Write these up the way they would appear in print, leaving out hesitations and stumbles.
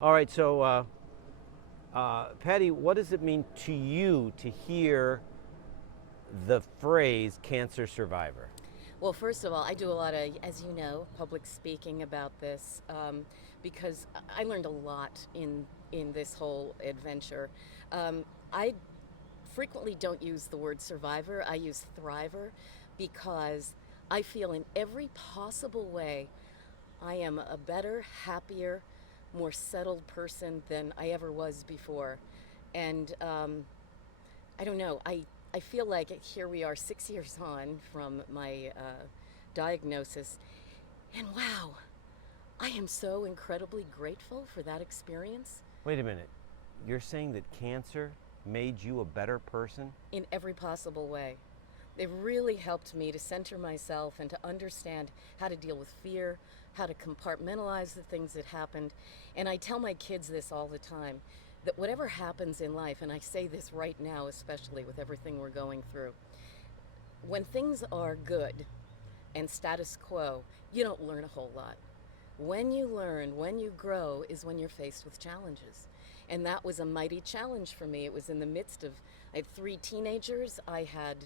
All right, so Patty, what does it mean to you to hear the phrase cancer survivor? Well, first of all, I do a lot of, as you know, public speaking about this because I learned a lot in this whole adventure. I frequently don't use the word survivor. I use thriver because I feel in every possible way I am a better, happier, more settled person than I ever was before. And I don't know. I feel like here we are 6 years on from my diagnosis, and wow, I am so incredibly grateful for that experience Wait a minute. You're saying that cancer made you a better person? in every possible way. It really helped me to center myself and to understand how to deal with fear, how to compartmentalize the things that happened. And I tell my kids this all the time that whatever happens in life, and I say this right now, especially with everything we're going through, when things are good and status quo, you don't learn a whole lot. When you learn, when you grow, is when you're faced with challenges. And that was a mighty challenge for me. It was in the midst of, I had three teenagers. I had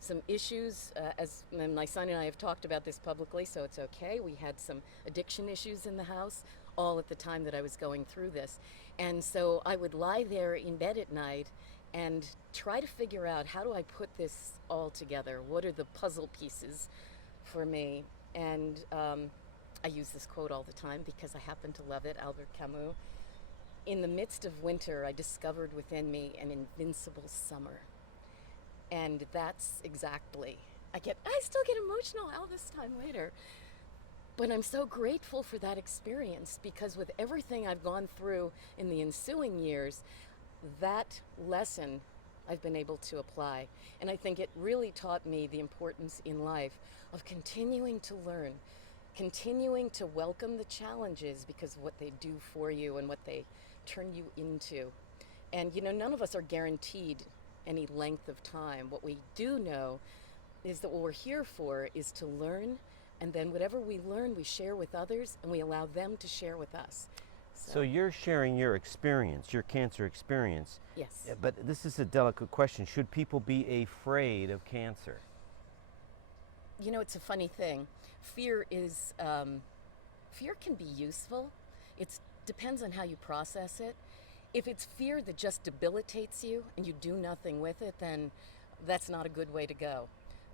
some issues, as and my son and I have talked about this publicly, so it's okay. We had some addiction issues in the house, all at the time that I was going through this. And so I would lie there in bed at night and try to figure out, how do I put this all together? What are the puzzle pieces for me? And I use this quote all the time because I happen to love it, Albert Camus. In the midst of winter, I discovered within me an invincible summer. And that's exactly, I still get emotional all this time later. But I'm so grateful for that experience because with everything I've gone through in the ensuing years, that lesson I've been able to apply. And I think it really taught me the importance in life of continuing to learn, continuing to welcome the challenges because of what they do for you and what they turn you into. And you know, none of us are guaranteed any length of time. What we do know is that what we're here for is to learn, and then whatever we learn, we share with others, and we allow them to share with us. So So, you're sharing your experience, your cancer experience. yes. But this is a delicate question. Should people be afraid of cancer? You know, it's a funny thing. Fear is, fear can be useful. It depends on how you process it. If it's fear that just debilitates you and you do nothing with it, then that's not a good way to go.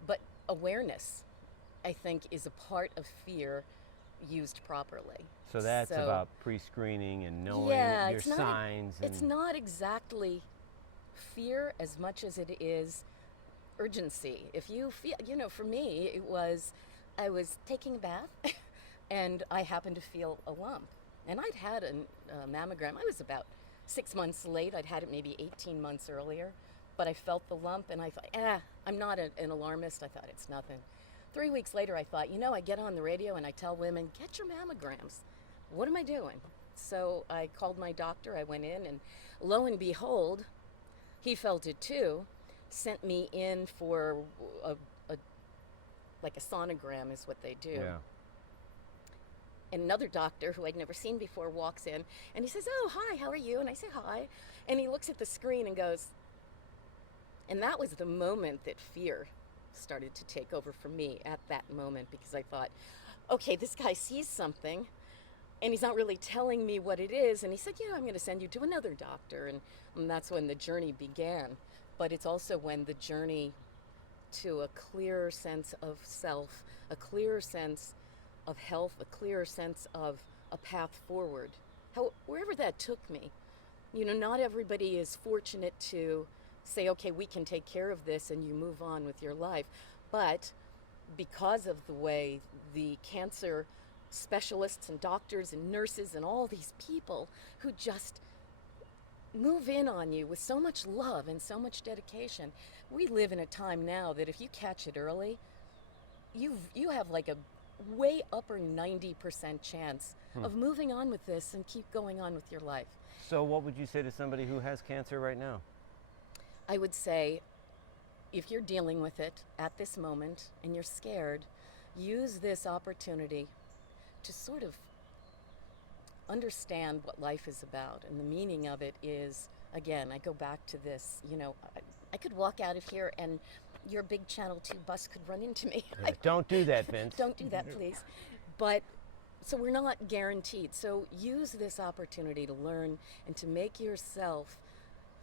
But awareness, I think, is a part of fear used properly. So that's So, about pre-screening and knowing yeah, your signs it's and not exactly fear as much as it is urgency. If you feel, you know, for me, it was, I was taking a bath and I happened to feel a lump. And I'd had a mammogram. I was about 6 months late. I'd had it maybe 18 months earlier. But I felt the lump and I thought, I'm not an alarmist. I thought it's nothing. 3 weeks later, I thought, you know, I get on the radio and I tell women, get your mammograms. What am I doing? So I called my doctor. I went in, and lo and behold, he felt it too, sent me in for a, a like a sonogram is what they do. yeah. And another doctor who I'd never seen before walks in and he says, "Oh, hi, how are you?" And I say, "Hi." And he looks at the screen and goes, and that was the moment that fear started to take over for me at that moment because I thought, okay, this guy sees something and he's not really telling me what it is. And he said, "Yeah, I'm going to send you to another doctor." And that's when the journey began. But it's also when the journey to a clearer sense of self, a clearer sense of health, a clearer sense of a path forward. Wherever that took me. You know, not everybody is fortunate to say, okay, we can take care of this and you move on with your life. But because of the way the cancer specialists and doctors and nurses and all these people who just move in on you with so much love and so much dedication, we live in a time now that if you catch it early, you have like a way upper 90% chance Hmm. of moving on with this and keep going on with your life. So what would you say to somebody who has cancer right now? I would say, if you're dealing with it at this moment and you're scared, use this opportunity to sort of understand what life is about. And the meaning of it is, again, I go back to this, I could walk out of here and your big Channel 2 bus could run into me. Yeah, don't do that, Vince. Don't do that, please. But, so we're not guaranteed. So use this opportunity to learn and to make yourself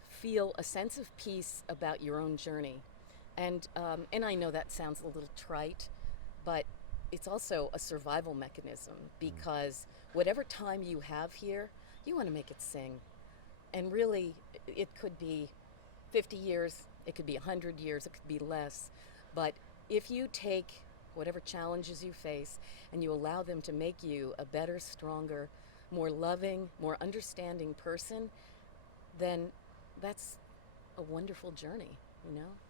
feel a sense of peace about your own journey. And I know that sounds a little trite, but it's also a survival mechanism, because whatever time you have here, you want to make it sing. And really, it could be 50 years, it could be 100 years, it could be less. But if you take whatever challenges you face and you allow them to make you a better, stronger, more loving, more understanding person, then that's a wonderful journey,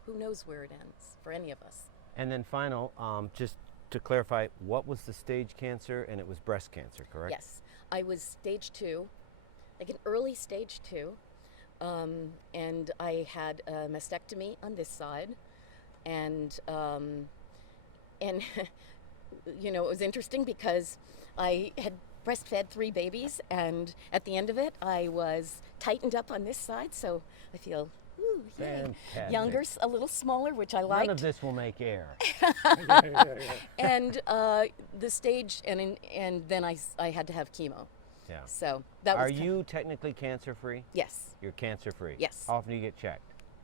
Who knows where it ends for any of us. And then final, just to clarify, what was the stage cancer? And it was breast cancer, correct? Yes, I was stage 2, like an early stage 2, and I had a mastectomy on this side, and it was interesting because I had breastfed 3 babies, and at the end of it, I was tightened up on this side, so I feel Fantastic. younger, a little smaller, which I liked. None of this will make air. And the stage, and then I had to have chemo. Yeah. So that was. Are you technically cancer-free? Yes. You're cancer-free? Yes. How often do you get checked?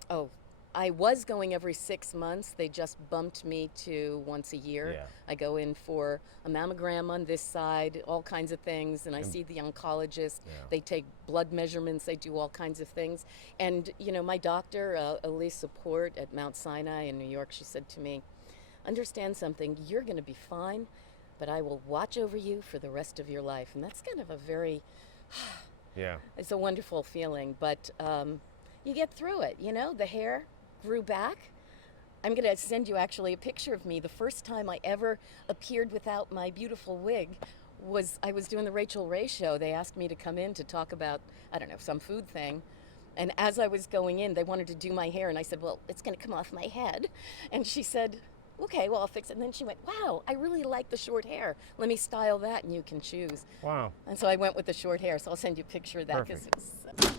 Oh, I was going every 6 months. They just bumped me to once a year. Yeah. I go in for a mammogram on this side, all kinds of things, and I see the oncologist. Yeah. They take blood measurements. They do all kinds of things. And, my doctor, Elise Support at Mount Sinai in New York, she said to me, understand something, you're going to be fine, but I will watch over you for the rest of your life. And that's kind of a very, Yeah. it's a wonderful feeling, but you get through it, the hair grew back. I'm going to send you actually a picture of me. The first time I ever appeared without my beautiful wig was I was doing the Rachel Ray show. They asked me to come in to talk about, I don't know, some food thing. And as I was going in, they wanted to do my hair, and I said, well, it's going to come off my head. And she said, okay, well, I'll fix it. And then she went, wow, I really like the short hair. Let me style that, and you can choose. Wow. And so I went with the short hair. So I'll send you a picture of that. 'Cause Perfect. it was,